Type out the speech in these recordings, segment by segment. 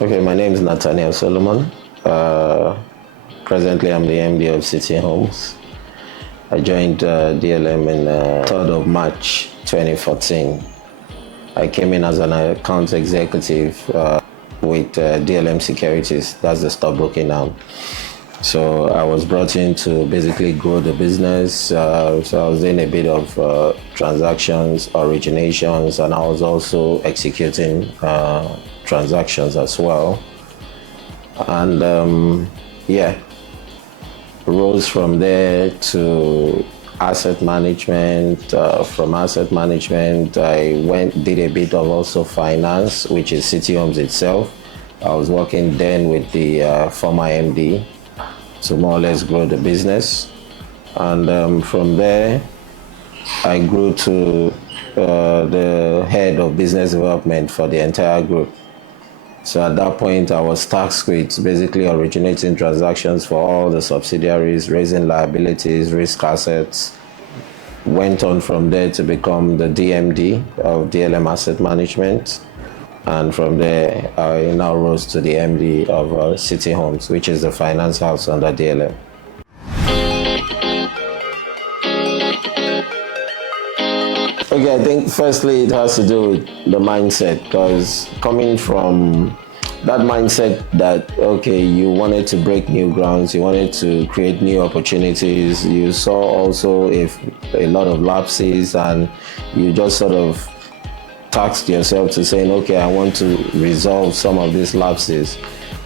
Okay, my name is Nathaneal Solomon. Presently, I'm the MD of Citihoms. I joined DLM in 3rd of March 2014. I came in as an account executive with DLM Securities. That's the stockbroking arm. So I was brought in to basically grow the business. So I was doing a bit of transactions, originations, and I was also executing transactions as well. And rose from there to asset management. From asset management, I did a bit of also finance, which is Citihoms itself. I was working then with the former MD to more or less grow the business. And from there, I grew to the head of business development for the entire group. So at that point, I was tasked with basically originating transactions for all the subsidiaries, raising liabilities, risk assets. Went on from there to become the DMD of DLM Asset Management. And from there, I now rose to the MD of Citihoms, which is the finance house under DLM. Okay, I think firstly it has to do with the mindset, because coming from that mindset that, okay, you wanted to break new grounds, you wanted to create new opportunities, you saw also a lot of lapses, and you just sort of tasked yourself to saying, okay, I want to resolve some of these lapses.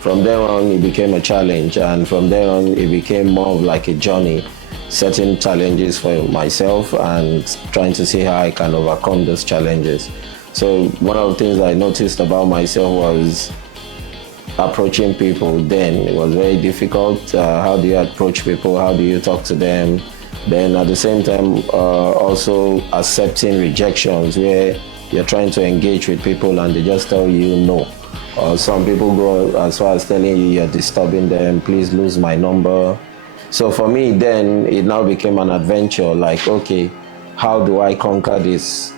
From there on, it became a challenge, and from there on, it became more of like a journey, setting challenges for myself and trying to see how I can overcome those challenges. So one of the things I noticed about myself was approaching people. Then it was very difficult. How do you approach people? How do you talk to them? Then at the same time, also accepting rejections, where you're trying to engage with people and they just tell you no. Or some people go as far as telling you you're disturbing them, please lose my number. So for me then, it now became an adventure, like, okay, how do I conquer this?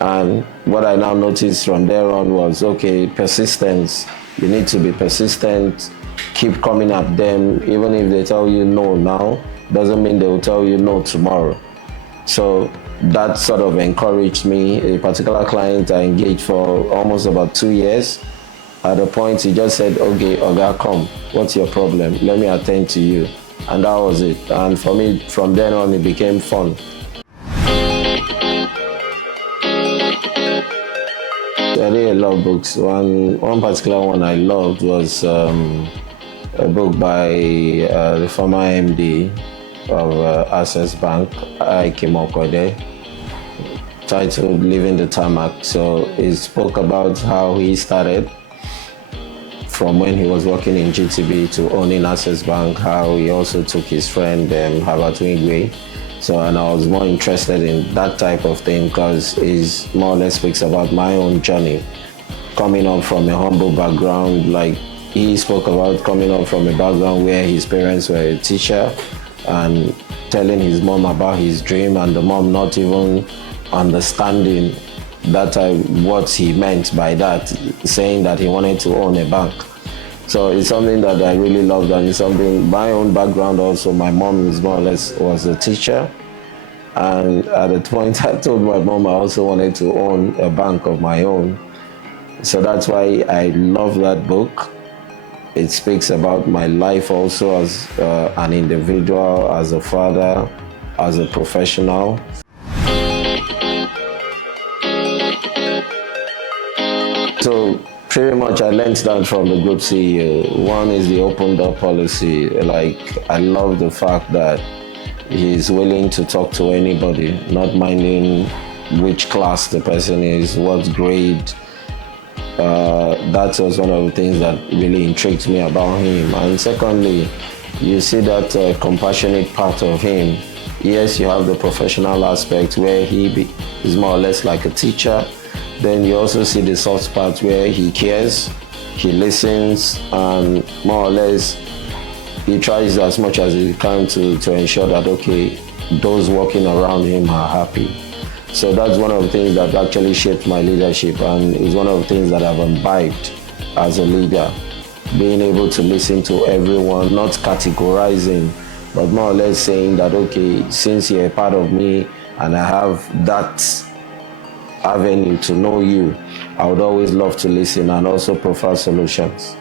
And what I now noticed from there on was, okay, persistence. You need to be persistent, keep coming at them, even if they tell you no now, doesn't mean they will tell you no tomorrow. So that sort of encouraged me. A particular client I engaged for almost about 2 years. At a point, he just said, okay, Oga, come, what's your problem? Let me attend to you. And that was it. And for me, from then on, it became fun. I read a lot of books. One particular one I loved was a book by the former MD of Access Bank, Ikemokode, titled Living the Tarmac. So he spoke about how he started from when he was working in GTB to owning Access Bank, how he also took his friend Herbert Wigwe. So, and I was more interested in that type of thing because it more or less speaks about my own journey. Coming up from a humble background, like he spoke about coming up from a background where his parents were a teacher and telling his mom about his dream, and the mom not even understanding what he meant by that, saying that he wanted to own a bank. So it's something that I really loved, and it's something, my own background also, my mom is more or less was a teacher. And at the point I told my mom I also wanted to own a bank of my own. So that's why I love that book. It speaks about my life also as an individual, as a father, as a professional. So pretty much I learned that from the group CEO. One is the open door policy. Like, I love the fact that he's willing to talk to anybody, not minding which class the person is, what grade. That was one of the things that really intrigued me about him. And secondly, you see that compassionate part of him. Yes, you have the professional aspect where he is more or less like a teacher. Then you also see the soft part where he cares, he listens, and more or less he tries as much as he can to ensure that, okay, those working around him are happy. So that's one of the things that actually shaped my leadership, and is one of the things that I've imbibed as a leader. Being able to listen to everyone, not categorizing, but more or less saying that, okay, since you're a part of me and I have that avenue to know you, I would always love to listen and also provide solutions.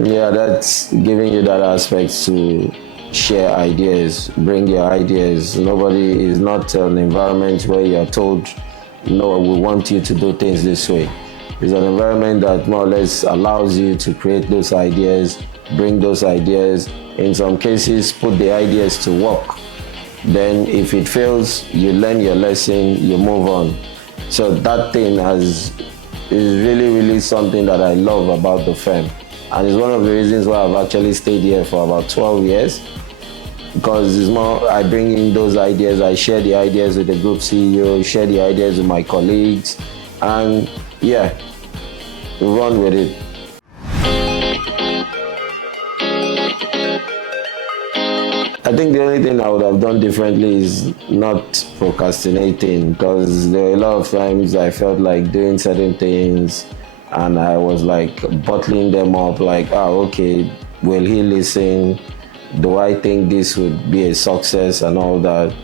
Yeah, that's giving you that aspect to share ideas, bring your ideas. Nobody is not an environment where you're told, no, we want you to do things this way. It's an environment that more or less allows you to create those ideas, bring those ideas, in some cases put the ideas to work. Then if it fails, you learn your lesson, you move on. So that thing is really something that I love about the firm. And it's one of the reasons why I've actually stayed here for about 12 years. Because it's more, I bring in those ideas, I share the ideas with the group CEO, share the ideas with my colleagues, and yeah, run with it. I think the only thing I would have done differently is not procrastinating, because there were a lot of times I felt like doing certain things and I was like bottling them up, like, okay, will he listen? Do I think this would be a success and all that?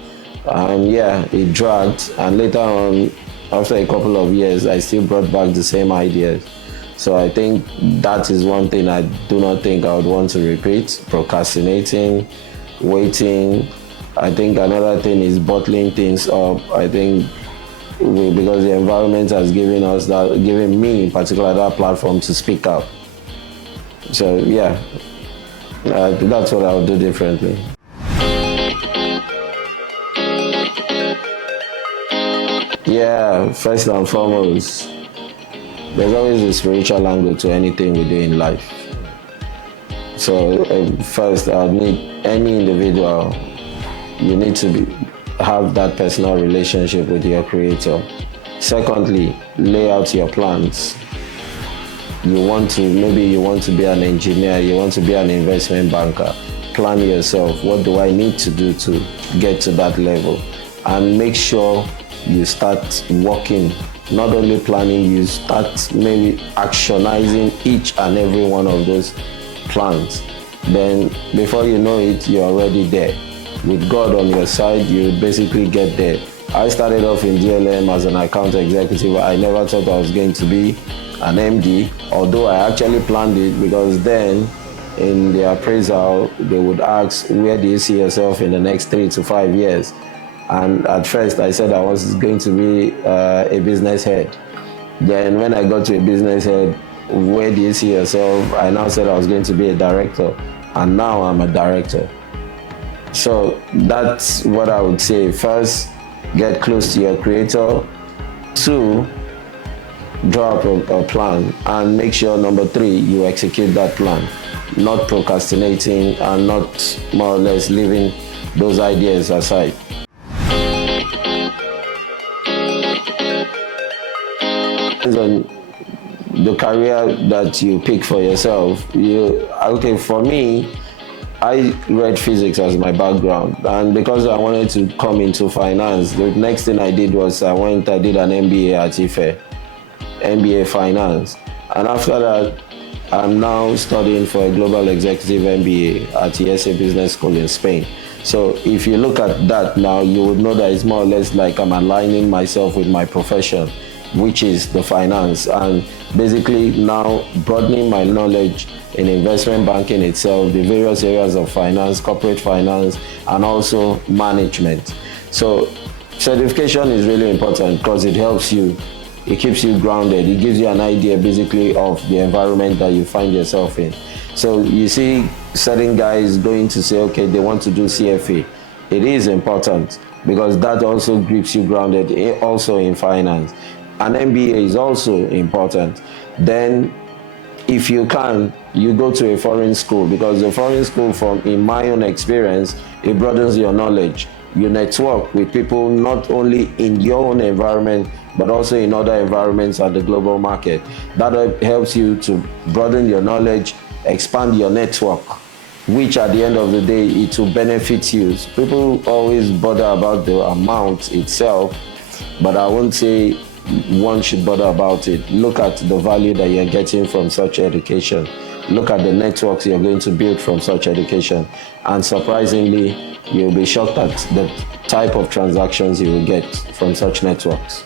And yeah, it dragged, and later on, after a couple of years, I still brought back the same ideas. So I think that is one thing I do not think I would want to repeat: procrastinating, waiting. I think another thing is bottling things up. I think because the environment has given me in particular that platform to speak up. So yeah, that's what I would do differently. Yeah, first and foremost, there's always a spiritual angle to anything we do in life. So first, I would need any individual, you need to have that personal relationship with your creator. Secondly, lay out your plans. Maybe you want to be an engineer, you want to be an investment banker. Plan yourself, what do I need to do to get to that level? And make sure you start working, not only planning, you start maybe actionizing each and every one of those plans. Then before you know it, you're already there. With God on your side, you basically get there. I started off in DLM as an account executive. I never thought I was going to be an MD, although I actually planned it, because then in the appraisal, they would ask, where do you see yourself in the next 3 to 5 years? And at first I said I was going to be a business head. Then when I got to a business head, where do you see yourself? I now said I was going to be a director, and now I'm a director. So that's what I would say. First, get close to your creator. 2, draw up a plan, and make sure, number 3, you execute that plan, not procrastinating and not more or less leaving those ideas aside. On the career that you pick for yourself, for me, I read physics as my background, and because I wanted to come into finance, the next thing I did was I did an MBA at IFE, MBA Finance, and after that, I'm now studying for a Global Executive MBA at ESA Business School in Spain. So if you look at that now, you would know that it's more or less like I'm aligning myself with my profession, which is the finance, and basically now broadening my knowledge in investment banking itself, the various areas of finance, corporate finance, and also management. So certification is really important because it helps you, it keeps you grounded, it gives you an idea basically of the environment that you find yourself in. So you see certain guys going to say, okay, they want to do CFA. It is important because that also keeps you grounded also in finance. An MBA is also important. Then if you can, you go to a foreign school, because the foreign school, in my own experience, it broadens your knowledge. You network with people not only in your own environment, but also in other environments at the global market. That helps you to broaden your knowledge, expand your network, which at the end of the day, it will benefit you. People always bother about the amount itself. But I won't say one should bother about it. Look at the value that you're getting from such education. Look at the networks you're going to build from such education. And surprisingly, you'll be shocked at the type of transactions you will get from such networks.